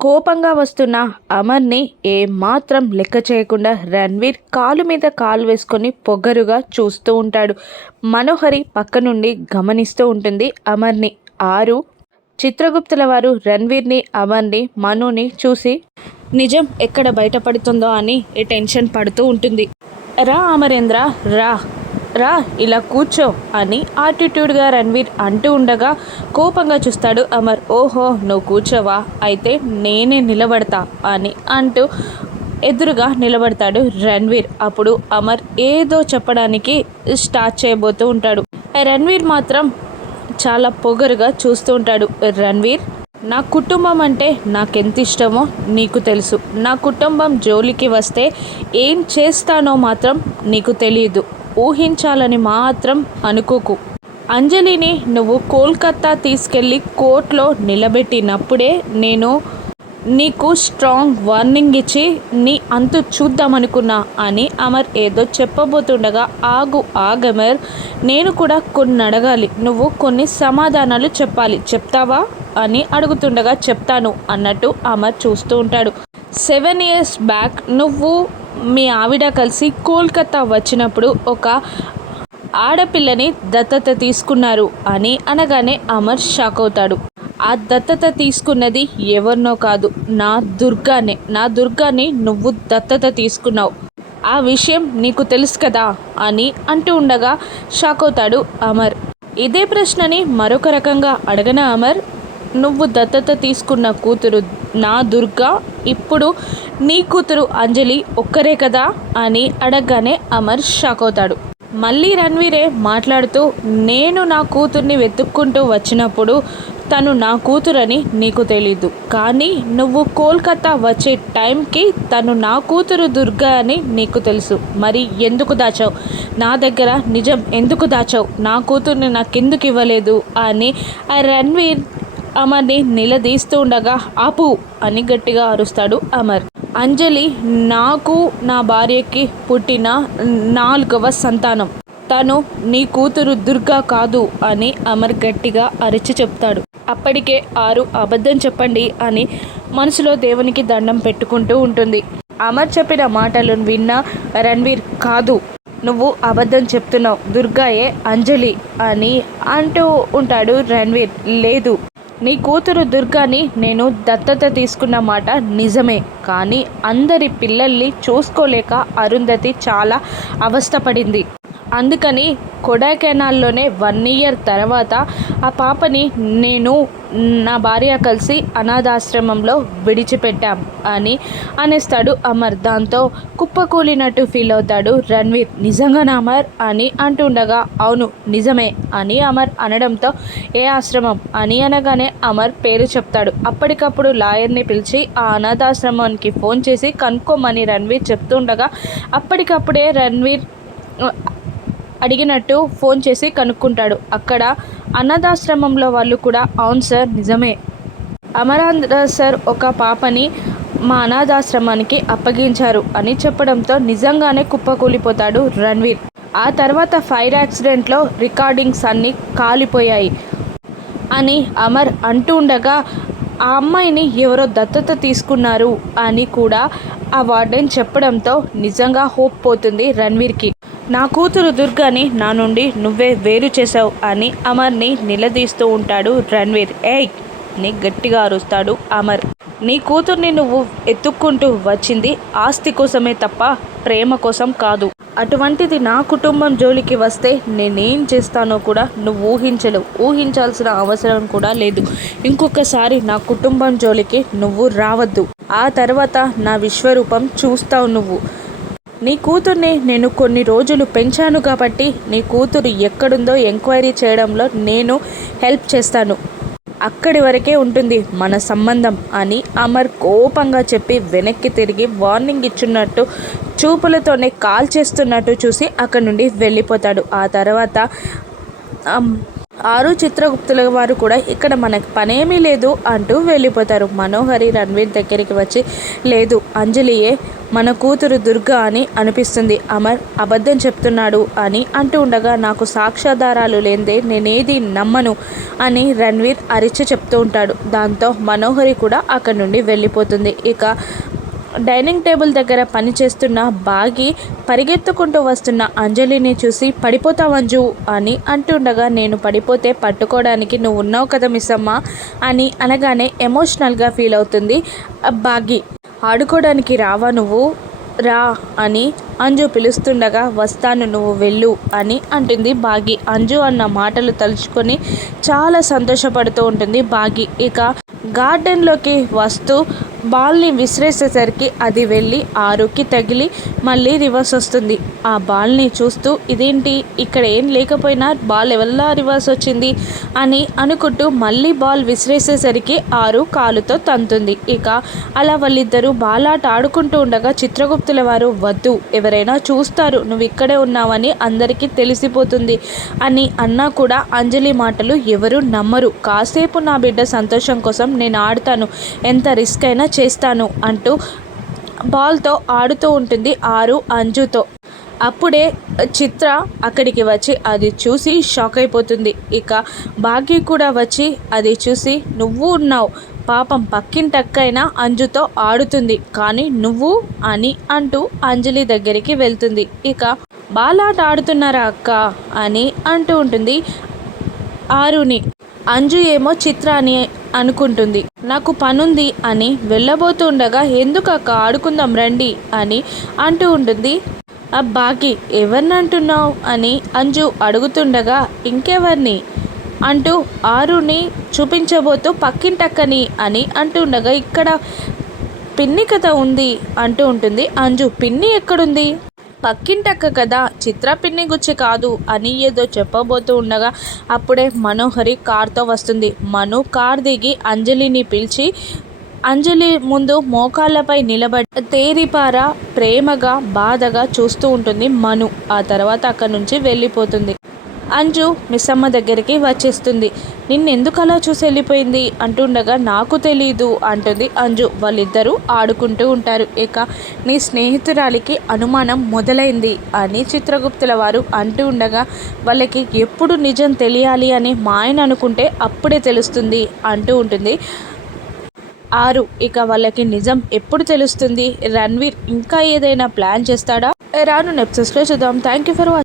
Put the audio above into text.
కోపంగా వస్తున్న అమర్ని ఏమాత్రం లెక్క చేయకుండా రణ్వీర్ కాలు మీద కాలు వేసుకొని పొగరుగా చూస్తూ ఉంటాడు. మనోహరి పక్క నుండి గమనిస్తూ ఉంటుంది అమర్ని. ఆరు చిత్రగుప్తుల వారు రణ్వీర్ని అమర్ని మనుని చూసి నిజం ఎక్కడ బయటపడుతుందో అని ఈ టెన్షన్ పడుతూ ఉంటుంది. రా అమరేంద్ర రా రా ఇలా కూర్చో అని ఆటిట్యూడ్గా రణ్వీర్ అంటూ ఉండగా కోపంగా చూస్తాడు అమర్. ఓహో నువ్వు కూర్చోవా? అయితే నేనే నిలబడతా అని అంటూ ఎదురుగా నిలబడతాడు రణ్వీర్. అప్పుడు అమర్ ఏదో చెప్పడానికి స్టార్ట్ చేయబోతూ ఉంటాడు. రణ్వీర్ మాత్రం చాలా పొగరుగా చూస్తూ ఉంటాడు. రణ్వీర్ నా కుటుంబం అంటే నాకెంత ఇష్టమో నీకు తెలుసు. నా కుటుంబం జోలికి వస్తే ఏం చేస్తానో మాత్రం నీకు తెలియదు. ఊహించాలని మాత్రం అనుకోకు. అంజలిని నువ్వు కోల్కత్తా తీసుకెళ్ళి కోర్టులో నిలబెట్టినప్పుడే నేను నీకు స్ట్రాంగ్ వార్నింగ్ ఇచ్చి నీ అంతు చూద్దామనుకున్నా అని అమర్ ఏదో చెప్పబోతుండగా ఆగు ఆగమర్ నేను కూడా కొన్ని అడగాలి నువ్వు కొన్ని సమాధానాలు చెప్పాలి. చెప్తావా? అని అడుగుతుండగా చెప్తాను అన్నట్టు అమర్ చూస్తూ ఉంటాడు. సెవెన్ ఇయర్స్ బ్యాక్ నువ్వు మీ ఆవిడ కలిసి కోల్కతా వచ్చినప్పుడు ఒక ఆడపిల్లని దత్తత తీసుకున్నారు అని అనగానే అమర్ షాక్ అవుతాడు. ఆ దత్తత తీసుకున్నది ఎవరినో కాదు నా దుర్గానే నా దుర్గాని నువ్వు దత్తత తీసుకున్నావు. ఆ విషయం నీకు తెలుసు కదా అని అంటూ ఉండగా షాక్ అవుతాడు అమర్. ఇదే ప్రశ్నని మరొక రకంగా అడగన అమర్? నువ్వు దత్తత తీసుకున్న కూతురు నా దుర్గా ఇప్పుడు నీ కూతురు అంజలి ఒక్కరే కదా? అని అడగగానే అమర్ షాక్ అవుతాడు. మళ్ళీ రణ్వీరే మాట్లాడుతూ నేను నా కూతుర్ని వెతుక్కుంటూ వచ్చినప్పుడు తను నా కూతురని నీకు తెలీదు. కానీ నువ్వు కోల్కతా వచ్చే టైంకి తను నా కూతురు దుర్గా అని నీకు తెలుసు. మరి ఎందుకు దాచావు? నా దగ్గర నిజం ఎందుకు దాచావు? నా కూతుర్ని నాకెందుకు ఇవ్వలేదు? అని ఆ రణ్వీర్ అమర్ని నిలదీస్తూ ఉండగా ఆపు అని గట్టిగా అరుస్తాడు అమర్. అంజలి నాకు నా భార్యకి పుట్టిన నాలుగవ సంతానం. తను నీ కూతురు దుర్గా కాదు అని అమర్ గట్టిగా అరిచి చెప్తాడు. అప్పటికే ఆరు అబద్ధం చెప్పండి అని మనసులో దేవునికి దండం పెట్టుకుంటూ ఉంటుంది. అమర్ చెప్పిన మాటలను విన్న రణ్వీర్ కాదు నువ్వు అబద్ధం చెప్తున్నావు. దుర్గాయే అంజలి అని అంటూ ఉంటాడు రణ్వీర్. లేదు నీ కూతురు దుర్గాని నేను దత్తత తీసుకున్న మాట నిజమే. కానీ అందరి పిల్లల్ని చూసుకోలేక అరుంధతి చాలా అవస్థపడింది. అందుకని కొడైకెనాల్లోనే వన్ ఇయర్ తర్వాత ఆ పాపని నేను నా భార్య కలిసి అనాథాశ్రమంలో విడిచిపెట్టాం అని అనేస్తాడు అమర్. దాంతో కుప్పకూలినట్టు ఫీల్ అవుతాడు రణ్వీర్. నిజంగా అమర్? అని అంటుండగా అవును నిజమే అని అమర్ అనడంతో ఏ ఆశ్రమం? అని అనగానే అమర్ పేరు చెప్తాడు. అప్పటికప్పుడు లాయర్ని పిలిచి ఆ అనాథాశ్రమానికి ఫోన్ చేసి కనుక్కోమని రణ్వీర్ చెప్తుండగా అప్పటికప్పుడే రణ్వీర్ అడిగినట్టు ఫోన్ చేసి కనుక్కుంటాడు. అక్కడ అన్నదాశ్రమంలో వాళ్ళు కూడా అవును సార్ నిజమే. అమరాంధ్ర సార్ ఒక పాపని మా అనాథాశ్రమానికి అప్పగించారు అని చెప్పడంతో నిజంగానే కుప్పకూలిపోతాడు రణ్వీర్. ఆ తర్వాత ఫైర్ యాక్సిడెంట్లో రికార్డింగ్స్ అన్నీ కాలిపోయాయి అని అమర్ అంటూ ఉండగా ఆ అమ్మాయిని ఎవరో దత్తత తీసుకున్నారు అని కూడా ఆ వార్డెన్ చెప్పడంతో నిజంగా హోప్ పోతుంది రణ్వీర్కి. నా కూతురు దుర్గాని నా నుండి నువ్వే వేరు చేసావు అని అమర్ని నిలదీస్తూ ఉంటాడు రణ్వీర్. ఏయ్ని గట్టిగా అరుస్తాడు అమర్. నీ కూతుర్ని నువ్వు ఎత్తుక్కుంటూ వచ్చింది ఆస్తి కోసమే తప్ప ప్రేమ కోసం కాదు. అటువంటిది నా కుటుంబం జోలికి వస్తే నేనేం చేస్తానో కూడా నువ్వు ఊహించలేవు. ఊహించాల్సిన అవసరం కూడా లేదు. ఇంకొకసారి నా కుటుంబం జోలికి నువ్వు రావద్దు. ఆ తర్వాత నా విశ్వరూపం చూస్తావు నువ్వు. నీ కూతుర్ని నేను కొన్ని రోజులు పెంచాను కాబట్టి నీ కూతురు ఎక్కడుందో ఎంక్వైరీ చేయడంలో నేను హెల్ప్ చేస్తాను. అక్కడి వరకే ఉంటుంది మన సంబంధం అని అమర్ కోపంగా చెప్పి వెనక్కి తిరిగి వార్నింగ్ ఇచ్చున్నట్టు చూపులతోనే కాల్ చేస్తున్నట్టు చూసి అక్కడి నుండి వెళ్ళిపోతాడు. ఆ తర్వాత ఆరు చిత్రగుప్తుల వారు కూడా ఇక్కడ మనకు పనేమీ లేదు అంటూ వెళ్ళిపోతారు. మనోహరి రణ్వీర్ దగ్గరికి వచ్చి లేదు అంజలియే మన కూతురు దుర్గా అని అనిపిస్తుంది. అమర్ అబద్ధం చెప్తున్నాడు అని అంటూ ఉండగా నాకు సాక్ష్యాధారాలు లేదే నేనేది నమ్మను అని రణ్వీర్ అరిచి చెప్తూ ఉంటాడు. దాంతో మనోహరి కూడా అక్కడి నుండి వెళ్ళిపోతుంది. ఇక డైనింగ్ టేబుల్ దగ్గర పనిచేస్తున్న బాగి పరిగెత్తుకుంటూ వస్తున్న అంజలిని చూసి పడిపోతావంజు అని అంటుండగా నేను పడిపోతే పట్టుకోవడానికి నువ్వు ఉన్నావు కదా మిస్సమ్మ అని అనగానే ఎమోషనల్గా ఫీల్ అవుతుంది బాగి. ఆడుకోవడానికి రావా నువ్వు? రా అని అంజు పిలుస్తుండగా వస్తాను నువ్వు వెళ్ళు అని అంటుంది బాగి. అంజు అన్న మాటలు తలుచుకొని చాలా సంతోషపడుతూ ఉంటుంది బాగి. ఇక గార్డెన్లోకి వస్తూ బాల్ని విసిరేసేసరికి అది వెళ్ళి ఆరుకి తగిలి మళ్ళీ రివర్స్ వస్తుంది. ఆ బాల్ని చూస్తూ ఇదేంటి? ఇక్కడ ఏం లేకపోయినా బాల్ ఎవరిలా రివర్స్ వచ్చింది? అని అనుకుంటూ మళ్ళీ బాల్ విసిరేసేసరికి ఆరు కాలుతో తంతుంది. ఇక అలా వాళ్ళిద్దరూ బాల్ ఆట ఆడుకుంటూ ఉండగా చిత్రగుప్తుల వారు వద్దు ఎవరైనా చూస్తారు నువ్వు ఇక్కడే ఉన్నావని అందరికీ తెలిసిపోతుంది అని అన్నా కూడా అంజలి మాటలు ఎవరు నమ్మరు. కాసేపు నా బిడ్డ సంతోషం కోసం నేను ఆడతాను. ఎంత రిస్క్ అయినా చేస్తాను అంటూ బాల్తో ఆడుతూ ఉంటుంది ఆరు అంజుతో. అప్పుడే చిత్ర అక్కడికి వచ్చి అది చూసి షాక్ అయిపోతుంది. ఇక భాగ్య కూడా వచ్చి అది చూసి నువ్వు ఉన్నావు. పాపం పక్కింటక్కైనా అంజుతో ఆడుతుంది. కానీ నువ్వు అని అంటూ అంజలి దగ్గరికి వెళ్తుంది. ఇక బాలాట ఆడుతున్నారా అక్క అని అంటూ ఉంటుంది ఆరుని. అంజు ఏమో చిత్ర అని అనుకుంటుంది. నాకు పనుంది అని వెళ్ళబోతుండగా ఎందుకక్క ఆడుకుందాం రండి అని అంటూ ఉంటుంది. అబ్బాకి ఎవరిని అంటున్నావు అని అంజు అడుగుతుండగా ఇంకెవరిని? అంటూ ఆరుని చూపించబోతూ పక్కింటక్కని అని అంటుండగా ఇక్కడ పిన్ని కథ ఉంది అంటూ ఉంటుంది. అంజు పిన్ని ఎక్కడుంది? పక్కింటక్క కదా చిత్ర పిన్ని గుచ్చి కాదు అని ఏదో చెప్పబోతూ ఉండగా అప్పుడే మనోహరి కార్తో వస్తుంది. మను కార్ దిగి అంజలిని పిలిచి అంజలి ముందు మోకాళ్ళపై నిలబడి తేరిపార? ప్రేమగా బాధగా చూస్తూ ఉంటుంది మను. ఆ తర్వాత అక్కడి నుంచి వెళ్ళిపోతుంది. అంజు మిస్సమ్మ దగ్గరికి వచ్చేస్తుంది. నిన్నెందుకు అలా చూసి వెళ్ళిపోయింది? అంటుండగా నాకు తెలీదు అంటుంది అంజు. వాళ్ళిద్దరూ ఆడుకుంటూ ఉంటారు. ఇక నీ స్నేహితురాలికి అనుమానం మొదలైంది అని చిత్రగుప్తుల వారు అంటూ ఉండగా వాళ్ళకి ఎప్పుడు నిజం తెలియాలి అని మా ఆయన అనుకుంటే అప్పుడే తెలుస్తుంది అంటూ ఉంటుంది. ఆరు ఇక వాళ్ళకి నిజం ఎప్పుడు తెలుస్తుంది? రణ్వీర్ ఇంకా ఏదైనా ప్లాన్ చేస్తాడా? రాను నెప్సెస్లో చూద్దాం. Thank you for watching